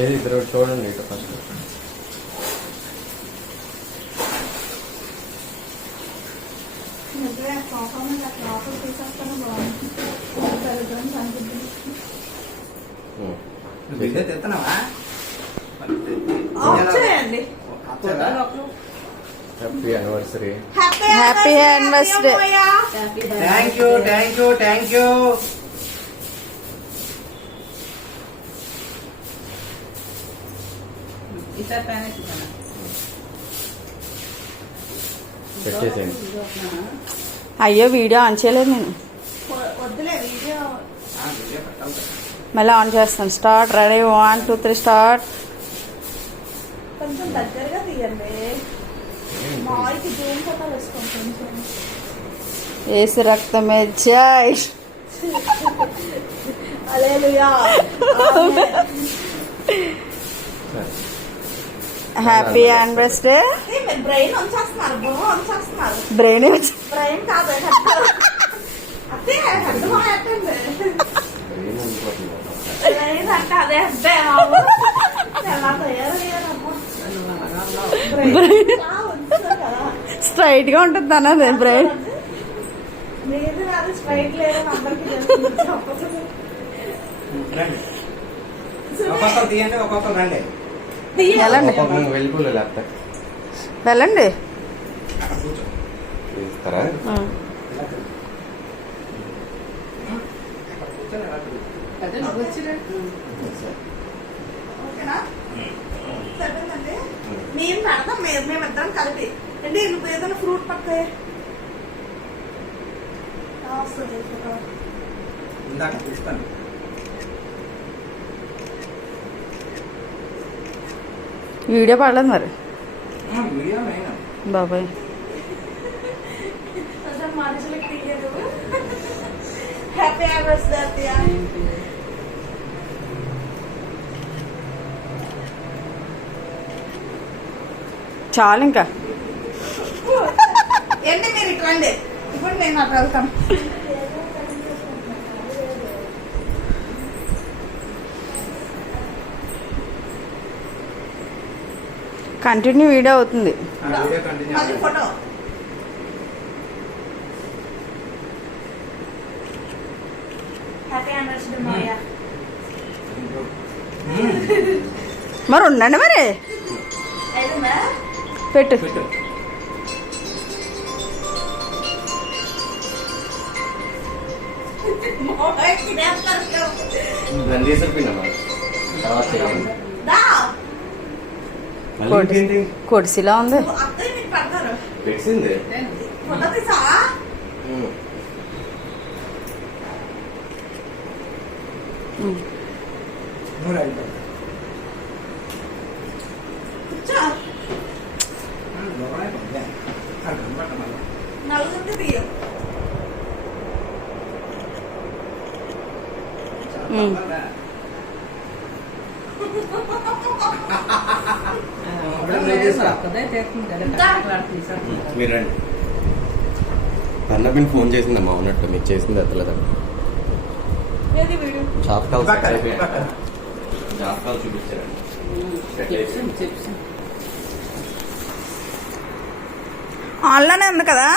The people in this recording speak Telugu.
ఏది ఇద్దరు చూడండి ఇటు first. Happy anniversary. Happy anniversary. Thank you thank you thank you. పెట్టేసేయండి. అయ్యో వీడియో ఆన్ చేయలేదు నేను. మళ్ళీ ఆన్ చేస్తాను. స్టార్ట్. Ready 1 2 3 start. కొంచెం దగ్గరగా తీయండి. మాయికి జూమ్ ఫోటోలు వేసుకుంటాం. ఏసు రక్తమే జై. హల్లెలూయా. Happy anniversary. బ్రెయిన్ ఉంచేస్తున్నారు. బుర్ర ఉంచేస్తున్నారు. బ్రెయిన్ బ్రెయిన్ కాదు అదే హెడ్ మాట్లాడండి. బ్రెయిన్ అంటే అదే హెడ్డే. ఎలా తయారయ్యారమ్మా. స్ట్రైట్ గా ఉంటుంది అన్నది బ్రెయిన్. లేదు అది స్ట్రైట్ లేదని అందరికీ ఒక్కొక్కరు తీయండి, ఒక్కొక్కరు రండి. వెళ్ళండి వెళ్ళిపోలే లేకపోతే వెళ్ళండి. తీస్తారా? ఓకేనా? సరేనండి. మేము పెడతాం. మేమిద్దరం కలిపి అంటే నువ్వు ఏదైనా ఫ్రూట్ పట్టే ఇందాక తీస్తాను. వీడియో పడలేదు మరి వీడియో అయినా బాబాయ్. మనుషులకి తీయదు. Happy anniversary. చాలు ఇంకా. ఏంటి మీరు ఇటు రండి. ఇప్పుడు నేను అటు వెళ్తాను. కంటిన్యూ వీడియో అవుతుంది. Video continue. మళ్ళీ ఫోటో. హ్యాపీ యానివర్సరీ మాయా. మరి ఉండండి మరి అయిందా? పెట్టు. కొడిసిలా ఉంది. పెట్టింది నలుగురికి తీయం. మీరండి. అన్నపిన్ ఫోన్ చేసిందమ్మా ఉన్నట్టు. మీకు చేసింది ఎత్తలేదమ్మా. షాప్ కాల్ చూపించారండి. ఆన్లైన్ ఉంది కదా.